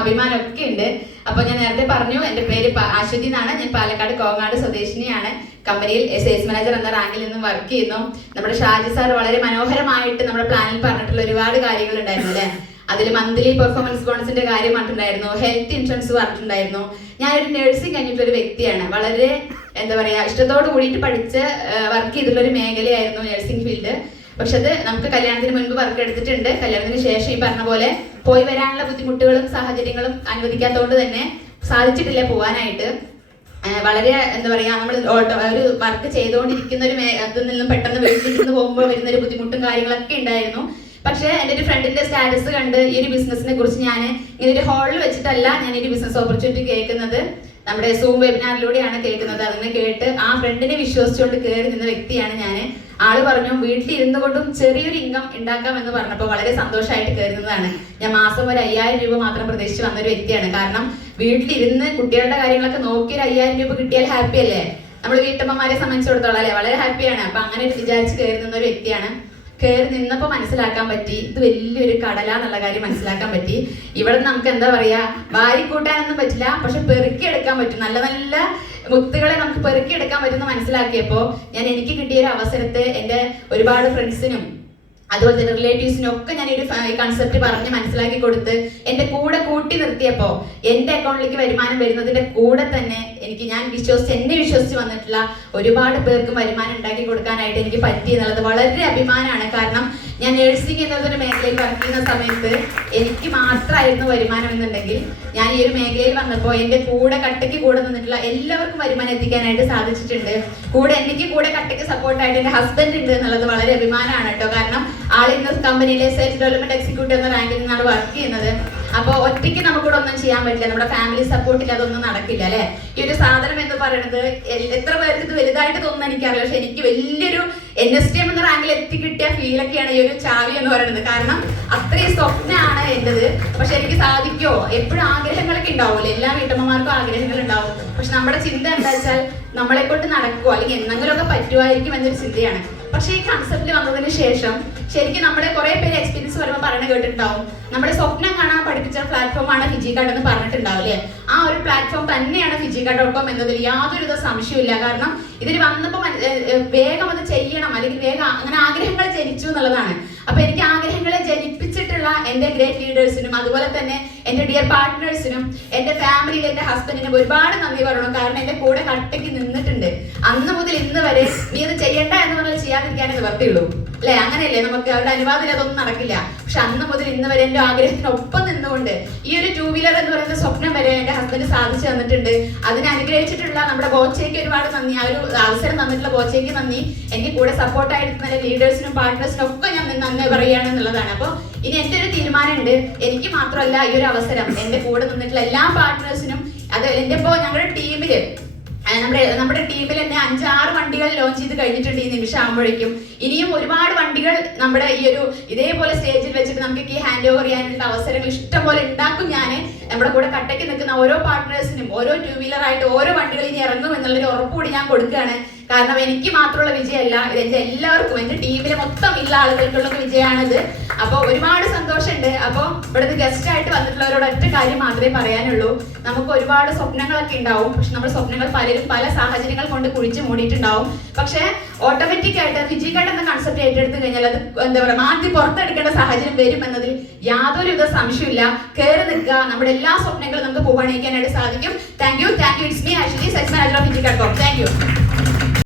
അഭിമാനമൊക്കെ ഉണ്ട്. അപ്പൊ ഞാൻ നേരത്തെ പറഞ്ഞു, എന്റെ പേര് അശ്വതി എന്നാണ്. ഞാൻ പാലക്കാട് കോങ്ങാട് സ്വദേശിനിയാണ്. കമ്പനിയിൽ സെയിൽസ് മാനേജർ എന്ന റാങ്കിൽ നിന്നും വർക്ക് ചെയ്യുന്നു. നമ്മുടെ ഷാജി സാർ വളരെ മനോഹരമായിട്ട് നമ്മുടെ പ്ലാനിൽ പറഞ്ഞിട്ടുള്ള ഒരുപാട് കാര്യങ്ങൾ ഉണ്ടായിരുന്നു അല്ലെ. അതിൽ മന്ത്ലി പെർഫോമൻസ് ബോണസിന്റെ കാര്യം പറഞ്ഞിട്ടുണ്ടായിരുന്നു, ഹെൽത്ത് ഇൻഷുറൻസ് പറഞ്ഞിട്ടുണ്ടായിരുന്നു. ഞാനൊരു നഴ്സിംഗ് കഴിഞ്ഞിട്ടൊരു വ്യക്തിയാണ്. വളരെ എന്താ പറയാ, ഇഷ്ടത്തോട് കൂടിയിട്ട് പഠിച്ച് വർക്ക് ചെയ്തിട്ടുള്ള ഒരു മേഖലയായിരുന്നു നഴ്സിംഗ് ഫീൽഡ്. പക്ഷെ അത് നമുക്ക് കല്യാണത്തിന് മുൻപ് വർക്ക് എടുത്തിട്ടുണ്ട്. കല്യാണത്തിന് ശേഷം ഈ പറഞ്ഞ പോലെ പോയി വരാനുള്ള ബുദ്ധിമുട്ടുകളും സാഹചര്യങ്ങളും അനുവദിക്കാത്തതുകൊണ്ട് തന്നെ സാധിച്ചിട്ടില്ല പോവാനായിട്ട്. വളരെ എന്താ പറയാ, നമ്മൾ ഒരു വർക്ക് ചെയ്തുകൊണ്ടിരിക്കുന്ന ഒരു അതിൽ നിന്നും പെട്ടെന്ന് വീട്ടിലിരുന്ന് പോകുമ്പോൾ വരുന്ന ഒരു ബുദ്ധിമുട്ടും കാര്യങ്ങളൊക്കെ ഉണ്ടായിരുന്നു. പക്ഷെ എൻ്റെ ഒരു ഫ്രണ്ടിന്റെ സ്റ്റാറ്റസ് കണ്ട് ഈ ഒരു ബിസിനസിനെ കുറിച്ച് ഞാൻ ഇങ്ങനെ ഒരു ഹാളിൽ വെച്ചിട്ടല്ല ഞാൻ ഈ ബിസിനസ് ഓപ്പർച്യൂണിറ്റി കേൾക്കുന്നത്, നമ്മുടെ സൂം വെബിനാറിലൂടെയാണ് കേൾക്കുന്നത്. അതിനെ കേട്ട് ആ ഫ്രണ്ടിനെ വിശ്വസിച്ചുകൊണ്ട് കയറി നിന്ന വ്യക്തിയാണ് ഞാൻ. ആള് പറഞ്ഞു വീട്ടിൽ ഇരുന്നു കൊണ്ടും ചെറിയൊരു ഇൻകം ഉണ്ടാക്കാം എന്ന് പറഞ്ഞപ്പോൾ വളരെ സന്തോഷമായിട്ട് കയറുന്നതാണ്. ഞാൻ മാസം ഒരു 5000 രൂപ മാത്രം പ്രതീക്ഷിച്ച് വന്നൊരു വ്യക്തിയാണ്. കാരണം വീട്ടിലിരുന്ന് കുട്ടികളുടെ കാര്യങ്ങളൊക്കെ നോക്കി ഒരു 5000 രൂപ കിട്ടിയാൽ ഹാപ്പി അല്ലേ? നമ്മൾ വീട്ടമ്മമാരെ സംബന്ധിച്ചിടത്തോളം അല്ലെ, വളരെ ഹാപ്പിയാണ്. അപ്പൊ അങ്ങനെ വിചാരിച്ച് കയറി നിന്ന ഒരു വ്യക്തിയാണ്. കയറി നിന്നപ്പോൾ മനസ്സിലാക്കാൻ പറ്റി ഇത് വലിയൊരു കടലാന്നുള്ള കാര്യം മനസ്സിലാക്കാൻ പറ്റി. ഇവിടെ നമുക്ക് എന്താ പറയാ, വാരിക്കൂട്ടാനൊന്നും പറ്റില്ല, പക്ഷെ പെറുക്കിയെടുക്കാൻ പറ്റും. നല്ല നല്ല മുത്തുകളെ നമുക്ക് പെറുക്കിയെടുക്കാൻ പറ്റുമെന്ന് മനസ്സിലാക്കിയപ്പോൾ ഞാൻ എനിക്ക് കിട്ടിയ ഒരു അവസരത്തെ എൻ്റെ ഒരുപാട് ഫ്രണ്ട്സിനും അതുപോലെ തന്നെ റിലേറ്റീവ്സിനും ഒക്കെ ഞാൻ ഒരു കൺസെപ്റ്റ് പറഞ്ഞ് മനസ്സിലാക്കി കൊടുത്ത് എൻ്റെ കൂടെ കൂട്ടി നിർത്തിയപ്പോൾ എൻ്റെ അക്കൗണ്ടിലേക്ക് വരുമാനം വരുന്നതിൻ്റെ കൂടെ തന്നെ ഞാൻ എന്നെ വിശ്വസിച്ച് വന്നിട്ടുള്ള ഒരുപാട് പേർക്ക് വരുമാനം ഉണ്ടാക്കി കൊടുക്കാനായിട്ട് എനിക്ക് പറ്റി എന്നുള്ളത് വളരെ അഭിമാനമാണ്. കാരണം ഞാൻ നഴ്സിംഗ് എന്നതൊരു മേഖലയിൽ വർക്ക് ചെയ്യുന്ന സമയത്ത് എനിക്ക് മാത്രമായിരുന്നു വരുമാനം എന്നുണ്ടെങ്കിൽ ഞാൻ ഈ ഒരു മേഖലയിൽ വന്നപ്പോൾ എൻ്റെ കട്ടയ്ക്ക് കൂടെ നിന്നിട്ടുള്ള എല്ലാവർക്കും വരുമാനം എത്തിക്കാനായിട്ട് സാധിച്ചിട്ടുണ്ട്. എനിക്ക് കൂടെ കട്ടയ്ക്ക് സപ്പോർട്ടായിട്ട് എൻ്റെ ഹസ്ബൻഡ് ഉണ്ട് എന്നുള്ളത് വളരെ അഭിമാനമാണ് കേട്ടോ. കാരണം ഇന്ന് കമ്പനിയിലെ സെയിൽസ് ഡെവലപ്മെന്റ് എക്സിക്യൂട്ടീവ് എന്ന റാങ്കിൽ നിന്നാണ് വർക്ക് ചെയ്യുന്നത്. അപ്പോൾ ഒറ്റയ്ക്ക് നമുക്കിവിടെ ഒന്നും ചെയ്യാൻ പറ്റില്ല, നമ്മുടെ ഫാമിലി സപ്പോർട്ടിൽ അതൊന്നും നടക്കില്ല അല്ലെ. ഈ ഒരു സാധനം എന്ന് പറയുന്നത് എത്ര പേർക്ക് ഇത് വലുതായിട്ട് തോന്നുന്നു എനിക്കറിയാം, പക്ഷെ എനിക്ക് വലിയൊരു NSTM എന്ന റാങ്കിൽ എത്തിക്കിട്ടിയ ഫീലൊക്കെയാണ് ഈ ഒരു ചാവി എന്ന് പറയുന്നത്. കാരണം അത്രയും സ്വപ്നമാണ് എൻ്റെത്. പക്ഷെ എനിക്ക് സാധിക്കുമോ? എപ്പോഴും ആഗ്രഹങ്ങളൊക്കെ ഉണ്ടാവുമല്ലോ, എല്ലാ വീട്ടമ്മമാർക്കും ആഗ്രഹങ്ങൾ ഉണ്ടാവും. പക്ഷെ നമ്മുടെ ചിന്ത എന്താ വെച്ചാൽ നമ്മളെ കൊണ്ട് നടക്കുമോ അല്ലെങ്കിൽ എന്തെങ്കിലുമൊക്കെ പറ്റുമായിരിക്കും എന്നൊരു ചിന്തയാണ്. പക്ഷെ ഈ കൺസെപ്റ്റ് വന്നതിന് ശേഷം ശരിക്കും നമ്മുടെ കുറെ പേര് എക്സ്പീരിയൻസ് പറയുമ്പോൾ പറഞ്ഞു കേട്ടിട്ടുണ്ടാവും, നമ്മുടെ സ്വപ്നം കാണാൻ പഠിപ്പിച്ച പ്ലാറ്റ്ഫോമാണ് ഫിജിക്കാർഡ് എന്ന് പറഞ്ഞിട്ടുണ്ടാവും അല്ലേ. ആ ഒരു പ്ലാറ്റ്ഫോം തന്നെയാണ് ഫിജിക്കാർഡ്.com എന്നതിൽ യാതൊരുവിധ സംശയമില്ല. കാരണം ഇതിൽ വന്നപ്പോൾ വേഗം അത് ചെയ്യണം അല്ലെങ്കിൽ വേഗം അങ്ങനെ ആഗ്രഹങ്ങൾ ജനിച്ചു എന്നുള്ളതാണ്. അപ്പൊ എനിക്ക് ആഗ്രഹങ്ങളെ ജനിപ്പിച്ചിട്ടുള്ള എൻ്റെ ഗ്രേറ്റ് ലീഡേഴ്സിനും അതുപോലെ തന്നെ എൻ്റെ ഡിയർ പാർട്ട്നേഴ്സിനും എൻ്റെ ഫാമിലിയിൽ എൻ്റെ ഹസ്ബൻഡിനും ഒരുപാട് നന്ദി പറയണം. കാരണം എൻ്റെ കൂടെ കട്ടയ്ക്ക് നിന്നിട്ടുണ്ട്. അന്ന് മുതൽ ഇന്ന് വരെ നീ അത് ചെയ്യണ്ട എന്ന് പറഞ്ഞാൽ ചെയ്യാതിരിക്കാനേ നിവർത്തിയുള്ളൂ അല്ലെ. അങ്ങനെയല്ലേ, നമുക്ക് അവരുടെ അനുവാദത്തിൽ അതൊന്നും നടക്കില്ല. പക്ഷെ അന്ന് മുതൽ ഇന്ന് വരെ എൻ്റെ ആഗ്രഹത്തിനൊപ്പം നിന്നുകൊണ്ട് ഈ ഒരു 2 വീലർ എന്ന് പറയുന്ന സ്വപ്നം വരെ എൻ്റെ ഹസ്ബൻഡ് സാധിച്ചു തന്നിട്ടുണ്ട്. അതിനെ അനുഗ്രഹിച്ചിട്ടുള്ള നമ്മുടെ ബോച്ചയ്ക്ക് ഒരുപാട് നന്ദി. ആ ഒരു അവസരം തന്നിട്ടുള്ള ബോച്ചയ്ക്ക് നന്ദി. എനിക്ക് കൂടെ സപ്പോർട്ടായിരുന്ന ലീഡേഴ്സിനും പാർട്ട്നേഴ്സിനും ഒക്കെ ഞാൻ നന്ദി പറയുകയാണ് എന്നുള്ളതാണ്. അപ്പോൾ ഇനി എൻ്റെ ഒരു തീരുമാനമുണ്ട്, എനിക്ക് മാത്രമല്ല ഈ ഒരു അവസരം എൻ്റെ കൂടെ നിന്നിട്ടുള്ള എല്ലാ പാർട്ട്നേഴ്സിനും. അത് എൻ്റെ ഇപ്പോൾ ഞങ്ങളുടെ ടീമില് നമ്മുടെ ടീമിൽ തന്നെ 5-6 വണ്ടികൾ ലോഞ്ച് ചെയ്ത് കഴിഞ്ഞിട്ടുണ്ട് ഈ നിമിഷം ആകുമ്പോഴേക്കും. ഇനിയും ഒരുപാട് വണ്ടികൾ നമ്മുടെ ഈ ഒരു ഇതേപോലെ സ്റ്റേജിൽ വെച്ചിട്ട് നമുക്ക് ഈ ഹാൻഡ് ഓവർ ചെയ്യാനുള്ള അവസരങ്ങൾ ഇഷ്ടം പോലെ ഉണ്ടാക്കും. ഞാൻ നമ്മുടെ കൂടെ കട്ടയ്ക്ക് നിൽക്കുന്ന ഓരോ പാർട്ട്നേഴ്സിനും ഓരോ 2 വീലർ ആയിട്ട് ഓരോ വണ്ടികൾ ഇനി ഇറങ്ങും എന്നുള്ളൊരു ഉറപ്പുകൂടി ഞാൻ കൊടുക്കുകയാണ്. കാരണം എനിക്ക് മാത്രമുള്ള വിജയമല്ല, ഇത് എല്ലാവർക്കും എൻ്റെ ടീമിലെ മൊത്തം ഉള്ള ആളുകൾക്കുള്ള വിജയമാണിത്. അപ്പോൾ ഒരുപാട് സന്തോഷമുണ്ട്. അപ്പോൾ ഇവിടുത്തെ ഗസ്റ്റ് ആയിട്ട് വന്നിട്ടുള്ളവരോട് ഒറ്റ കാര്യം മാത്രമേ പറയാനുള്ളൂ, നമുക്ക് ഒരുപാട് സ്വപ്നങ്ങളൊക്കെ ഉണ്ടാവും. പക്ഷെ നമ്മുടെ സ്വപ്നങ്ങൾ പലരും പല സാഹചര്യങ്ങൾ കൊണ്ട് കുഴിച്ച് മൂടിയിട്ടുണ്ടാവും. പക്ഷെ ഓട്ടോമാറ്റിക് ആയിട്ട് ഫിജിക്കാർഡ് എന്ന കൺസെപ്റ്റ് ഏറ്റെടുത്ത് കഴിഞ്ഞാൽ അത് എന്താ പറയുക, മാറ്റി പുറത്തെടുക്കേണ്ട സാഹചര്യം വരും എന്നതിൽ യാതൊരുവിധ സംശയമില്ല. കയറി നിൽക്കുക, നമ്മുടെ എല്ലാ സ്വപ്നങ്ങളും നമുക്ക് പൂവണിയിക്കാനായിട്ട് സാധിക്കും. Thank you. It's me Ashley, sales manager of Phygicard. Thank U.